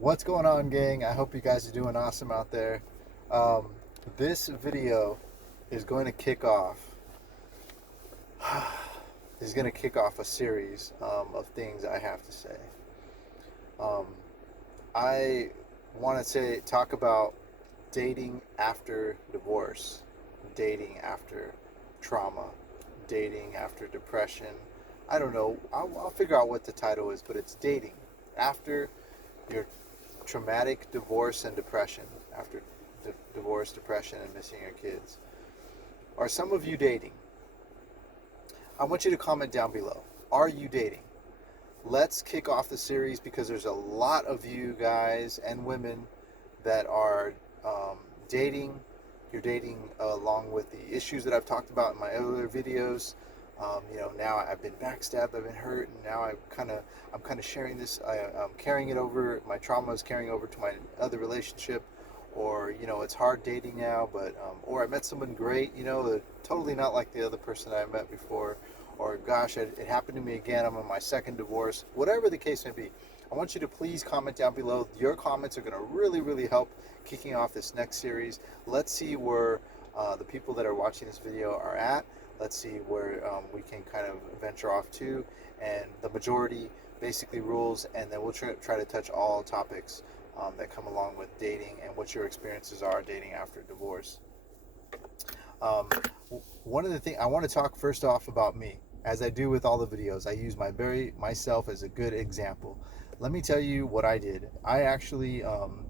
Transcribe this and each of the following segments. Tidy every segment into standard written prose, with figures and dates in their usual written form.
What's going on, gang? I hope you guys are doing awesome out there. Um, this video is going to kick off. Is going to kick off a series of things I have to say. Um, I want to talk about dating after divorce, dating after trauma, dating after depression. I don't know. I'll figure out what the title is, but it's dating after your traumatic divorce and depression, after divorce, depression, and missing your kids. Are some of you dating? I want you to comment down below. Are you dating? Let's kick off the series because there's a lot of you guys and women that are dating. You're dating along with the issues that I've talked about in my earlier videos. Now I've been backstabbed, I've been hurt, and now I'm kind of sharing this. I'm carrying it over. My trauma is carrying over to my other relationship, or it's hard dating now. But or I met someone great, totally not like the other person I met before, or gosh, it happened to me again. I'm on my second divorce. Whatever the case may be, I want you to please comment down below. Your comments are going to really, really help kicking off this next series. Let's see where the people that are watching this video are at. Let's see where we can kind of venture off to, and the majority basically rules, and then we'll try to touch all topics that come along with dating and what your experiences are dating after divorce. Um, One of the things I want to talk first off about me, as I do with all the videos, I use myself as a good example. Let me tell you what I did. I actually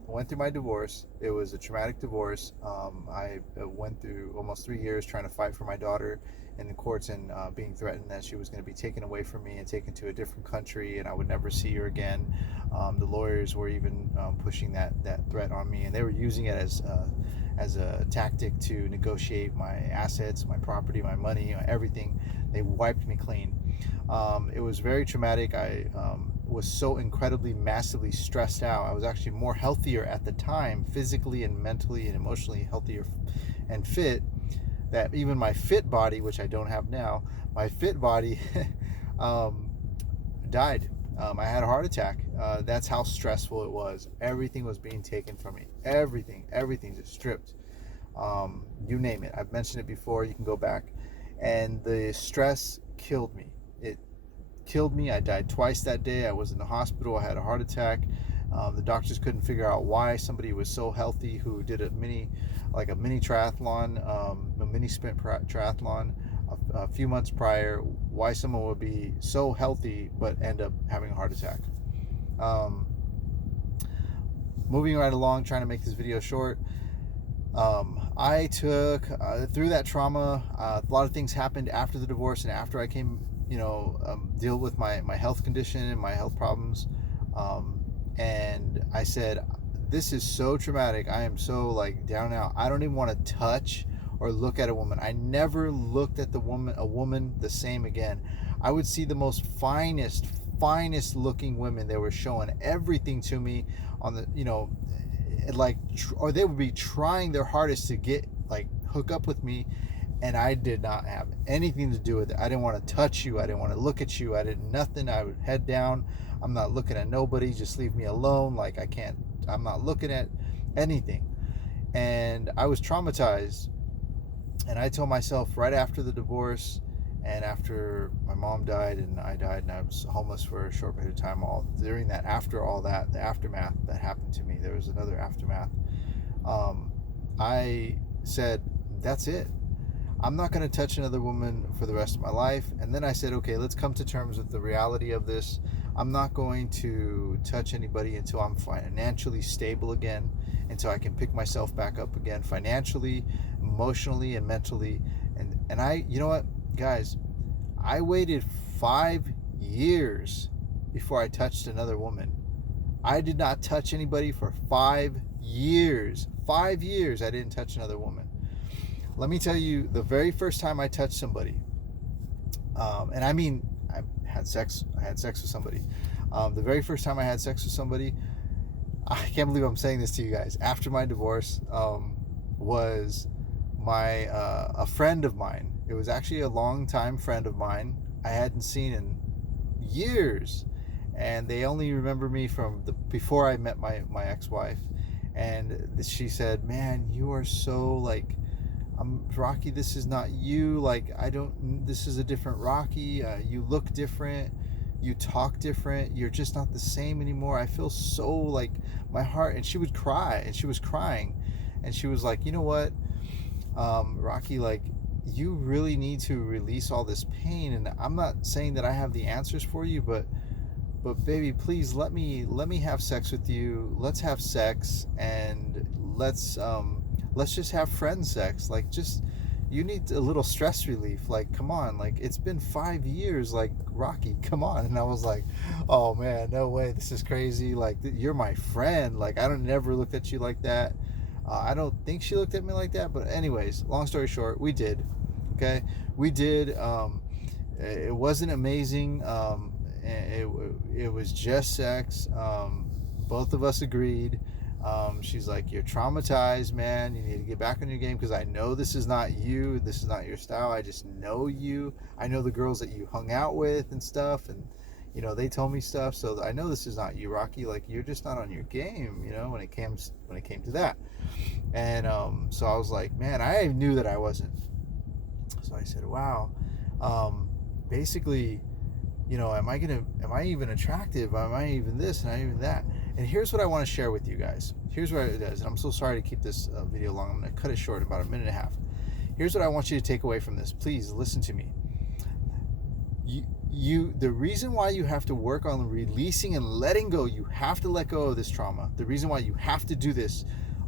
went through my divorce. It was a traumatic divorce. I went through almost 3 years trying to fight for my daughter in the courts, and being threatened that she was going to be taken away from me and taken to a different country and I would never see her again. The lawyers were even pushing that threat on me, and they were using it as a tactic to negotiate my assets, my property, my money, everything. They wiped me clean. It was very traumatic. I was so incredibly, massively stressed out. I was actually more healthier at the time, physically and mentally and emotionally healthier and fit, that even my fit body, which I don't have now, my fit body died. I had a heart attack. That's how stressful it was. Everything was being taken from me. Everything just stripped. You name it. I've mentioned it before. You can go back. And the stress killed me. It killed me. I died twice that day. I was in the hospital. I had a heart attack. The doctors couldn't figure out why somebody was so healthy who did a mini triathlon, a mini sprint triathlon a few months prior, why someone would be so healthy but end up having a heart attack. Moving right along, trying to make this video short. I took through that trauma. A lot of things happened after the divorce and after I came, deal with my health condition and my health problems. And I said, this is so traumatic. I am so down and out. I don't even want to touch or look at a woman. I never looked at a woman the same again. I would see the most finest looking women. They were showing everything to me on the, or they would be trying their hardest to get hook up with me, and I did not have anything to do with it. I didn't want to touch you. I didn't want to look at you. I didn't nothing. I would head down. I'm not looking at nobody. Just leave me alone. I'm not looking at anything. And I was traumatized. And I told myself right after the divorce and after my mom died and I died and I was homeless for a short period of time, during that, after all that, the aftermath that happened to me, there was another aftermath. I said, that's it. I'm not going to touch another woman for the rest of my life. And then I said, okay, let's come to terms with the reality of this. I'm not going to touch anybody until I'm financially stable again, until I can pick myself back up again financially, emotionally, and mentally. And I, you know what, guys, I waited 5 years before I touched another woman. I did not touch anybody for 5 years. 5 years I didn't touch another woman. Let me tell you, the very first time I touched somebody, and I mean, I had sex with somebody. The very first time I had sex with somebody, I can't believe I'm saying this to you guys, after my divorce, was a friend of mine. It was actually a longtime friend of mine I hadn't seen in years. and they only remember me from before I met my ex-wife. And she said, "Man, you are so like, Rocky, this is not you. Like, I don't. This is a different Rocky. You look different. You talk different. You're just not the same anymore. I feel so like my heart." And she would cry, and she was crying, and she was like, "You know what, Rocky? Like, you really need to release all this pain. And I'm not saying that I have the answers for you, but baby, please let me have sex with you. Let's have sex, and let's just have friend sex. Like, just, you need a little stress relief. Like, come on, like, it's been 5 years, like, Rocky, come on." And I was like, "Oh man, no way, this is crazy. Like, you're my friend. Like, I don't never looked at you like that." I don't think she looked at me like that, but anyways, long story short, we did. Okay, we did. It wasn't amazing. It was just sex. Both of us agreed. She's like, "You're traumatized, man. You need to get back on your game, because I know this is not you. This is not your style. I just know you. I know the girls that you hung out with and stuff, and they told me stuff. So I know this is not you, Rocky. Like, you're just not on your game. When it came to that." And so I was like, man, I knew that I wasn't. So I said, "Wow, basically, am I even attractive? Am I even this? Am I even that?" And here's what I want to share with you guys. Here's what it is. And I'm so sorry to keep this video long. I'm going to cut it short, about 1.5 minutes. Here's what I want you to take away from this. Please listen to me. The reason why you have to work on releasing and letting go, you have to let go of this trauma. The reason why you have to do this,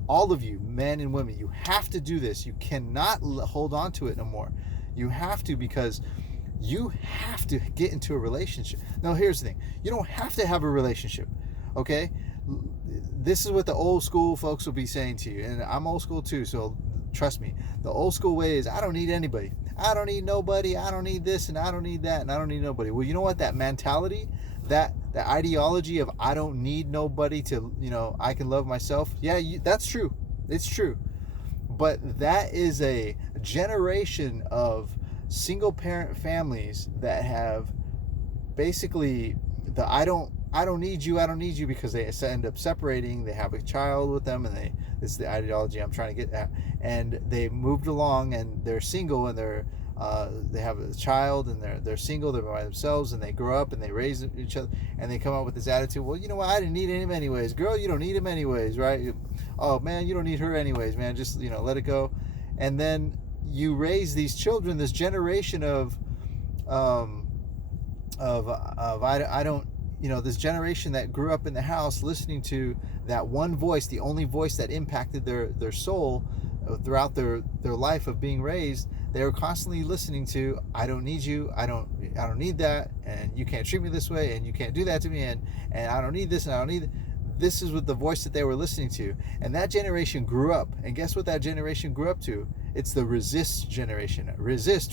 all of you, men and women, you have to do this. You cannot hold on to it no more. You have to, because you have to get into a relationship. Now, here's the thing. You don't have to have a relationship, okay? This is what the old school folks will be saying to you. And I'm old school too, so trust me. The old school way is, I don't need anybody. I don't need nobody. I don't need this, and I don't need that, and I don't need nobody. Well, you know what? That mentality, that ideology of I don't need nobody to, I can love myself. Yeah, that's true. It's true. But that is a generation of single parent families that have basically the I don't need you, because they end up separating. They have a child with them, and this is the ideology I'm trying to get at. And they moved along, and they're single, and they have a child, and they're single, they're by themselves, and they grow up and they raise each other, and they come up with this attitude, well, you know what, I didn't need him anyways. Girl, you don't need him anyways, right? Oh man, you don't need her anyways, man. Just let it go. And then you raise these children, this generation of I don't, this generation that grew up in the house listening to that one voice, the only voice that impacted their soul throughout their life of being raised. They were constantly listening to, I don't need you, I don't need that, and you can't treat me this way, and you can't do that to me, and I don't need this, and I don't need that. This is what the voice that they were listening to. And that generation grew up, and guess what that generation grew up to? It's the resist generation. Resist,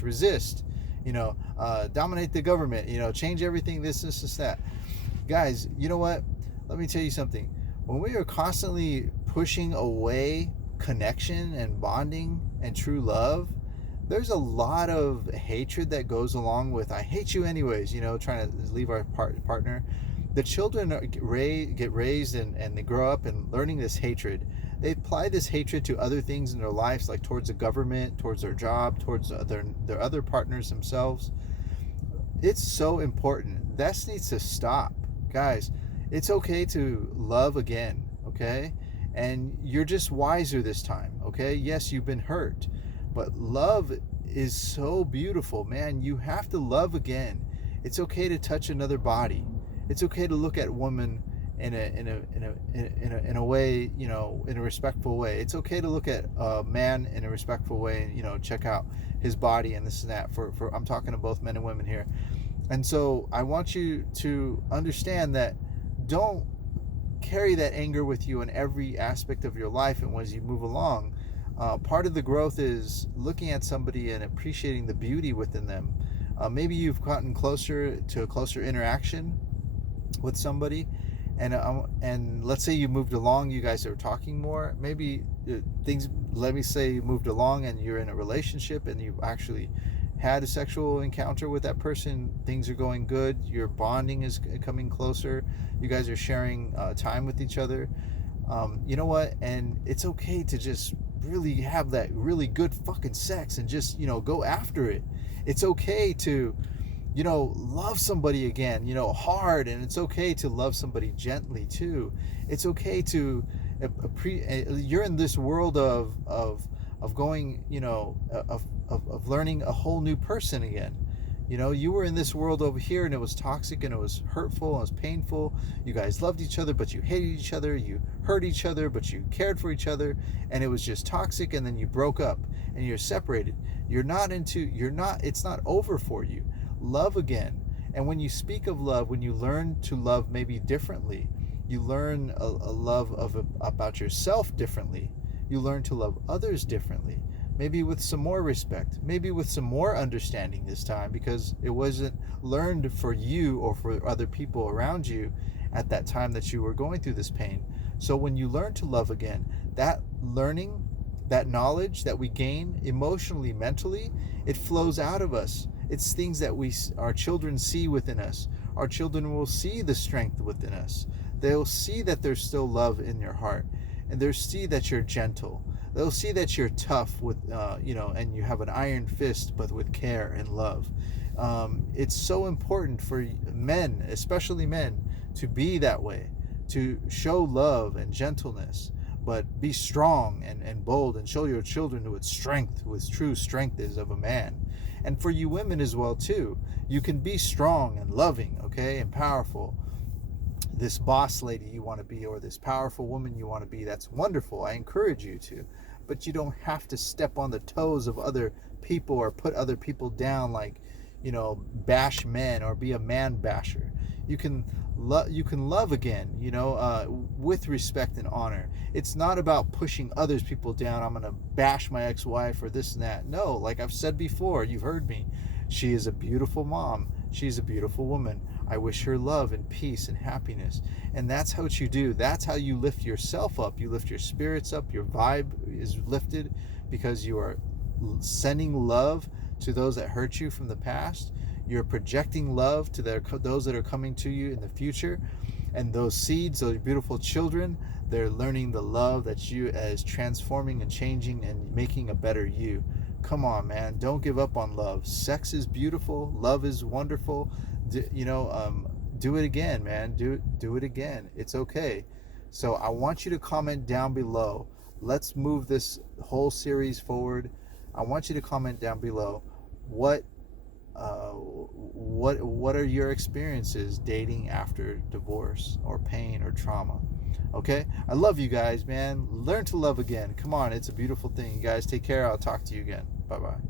dominate the government, change everything, this, that. Guys, you know what? Let me tell you something. When we are constantly pushing away connection and bonding and true love, there's a lot of hatred that goes along with, I hate you anyways, trying to leave our partner. The children get raised and they grow up and learning this hatred. They apply this hatred to other things in their lives, like towards the government, towards their job, towards their other partners themselves. It's so important. That needs to stop. Guys, it's okay to love again, okay? And you're just wiser this time, okay? Yes, you've been hurt, but love is so beautiful, man. You have to love again. It's okay to touch another body. It's okay to look at a woman in a way, in a respectful way. It's okay to look at a man in a respectful way and, check out his body and this and that. For I'm talking to both men and women here. And so I want you to understand that don't carry that anger with you in every aspect of your life. And as you move along, part of the growth is looking at somebody and appreciating the beauty within them. Maybe you've gotten closer to a closer interaction with somebody, and let's say you moved along, you guys are talking more. Maybe let me say you moved along and you're in a relationship, and you actually had a sexual encounter with that person, things are going good, your bonding is coming closer, you guys are sharing time with each other. You know what? And it's okay to just really have that really good fucking sex and just, go after it. It's okay to, love somebody again, hard, and it's okay to love somebody gently too. It's okay to, you're in this world of going, of learning a whole new person again. You were in this world over here and it was toxic and it was hurtful and it was painful. You guys loved each other, but you hated each other. You hurt each other, but you cared for each other. And it was just toxic, and then you broke up and you're separated. It's not over for you. Love again. And when you speak of love, when you learn to love maybe differently, you learn a love about yourself differently. You learn to love others differently. Maybe with some more respect, maybe with some more understanding this time, because it wasn't learned for you or for other people around you at that time that you were going through this pain. So when you learn to love again, that learning, that knowledge that we gain emotionally, mentally, it flows out of us. It's things that our children see within us. Our children will see the strength within us. They'll see that there's still love in your heart, and they'll see that you're gentle. They'll see that you're tough with, and you have an iron fist, but with care and love. It's so important for men, especially men, to be that way, to show love and gentleness, but be strong and bold, and show your children what true strength is of a man. And for you women as well too, you can be strong and loving, okay, and powerful. This boss lady you want to be, or this powerful woman you want to be, that's wonderful. I encourage you to. But you don't have to step on the toes of other people or put other people down, like, bash men or be a man basher. You can love again, with respect and honor. It's not about pushing others people down. I'm going to bash my ex-wife or this and that. No, like I've said before, you've heard me. She is a beautiful mom. She's a beautiful woman. I wish her love and peace and happiness. And that's what you do. That's how you lift yourself up. You lift your spirits up. Your vibe is lifted because you are sending love to those that hurt you from the past. You're projecting love to those that are coming to you in the future. And those seeds, those beautiful children, they're learning the love that you is transforming and changing and making a better you. Come on, man. Don't give up on love. Sex is beautiful. Love is wonderful. Do it again, man. Do it again. It's okay. So I want you to comment down below. Let's move this whole series forward. I want you to comment down below what are your experiences dating after divorce or pain or trauma. Okay? I love you guys, man. Learn to love again. Come on, it's a beautiful thing. You guys take care. I'll talk to you again. Bye-bye.